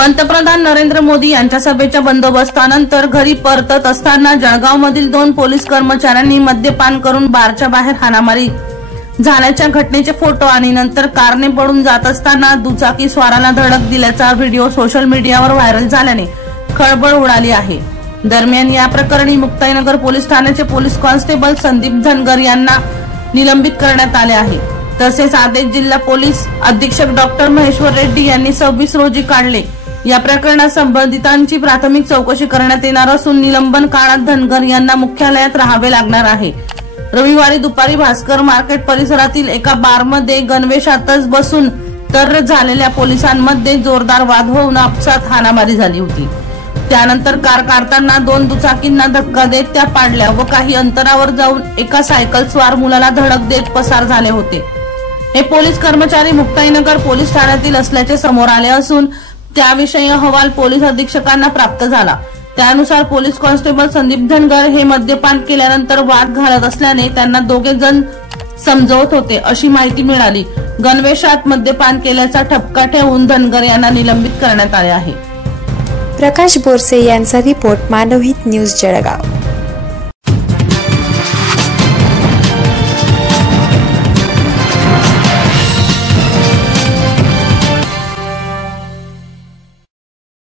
पंतप्रधान नरेंद्र मोदी यांच्या सभेच्या बंदोबस्तानंतर घरी परतत असताना जळगावमधील 2 पोलीस कर्मचाऱ्यांनी मद्यपान करून बारच्या बाहेर हाणामारी झाल्याच्या घटनेचे फोटो आणि नंतर कारने पडून जात असताना दुचाकी स्वाराला धडक दिल्याचा व्हिडिओ सोशल मीडियावर व्हायरल झाल्याने खळबळ उडाली आहे। दरम्यान या प्रकरणी मुक्ताईनगर पोलीस ठाण्याचे पोलीस कॉन्स्टेबल संदीप धनगर यांना निलंबित करण्यात आले आहे। तसेच आदेश जिल्हा पोलीस अधीक्षक डॉक्टर महेश्वर रेड्डी यांनी 26 रोजी काढले। या प्रकरणात संबंधितांची प्राथमिक चौकशी करण्यात येणार असून निलंबन काळात धनगर यांना मुख्यालयात राहावे लागणार आहे। रविवारी दुपारी भास्कर मार्केट परिसरातील एका बारमध्ये गणवेशातच बसून तर्र झालेल्या पोलिसांमध्ये जोरदार वाद होऊन आपसात हाणामारी झाली होती। त्यानंतर कार काढताना 2 दुचाकींना धक्का देत त्या पाडल्या व काही अंतरावर जाऊन एका सायकल स्वार मुलाला धडक देत पसार झाले होते। हे पोलीस कर्मचारी मुक्ताईनगर पोलीस ठाण्यातील असल्याचे समोर आले असून त्याविषयी अहवाल पोलीस अधीक्षकांना प्राप्त झाला। त्यानुसार पोलीस कॉन्स्टेबल संदीप धनगर हे मद्यपान केल्यानंतर वाद घालत असल्याने त्यांना दोघे जण समजवत होते अशी माहिती मिळाली। गणवेशात मद्यपान केल्याचा ठपका ठेवून धनगर यांना निलंबित करण्यात आले आहे। प्रकाश बोरसे यांचा रिपोर्ट, मानवहित न्यूज जळगाव।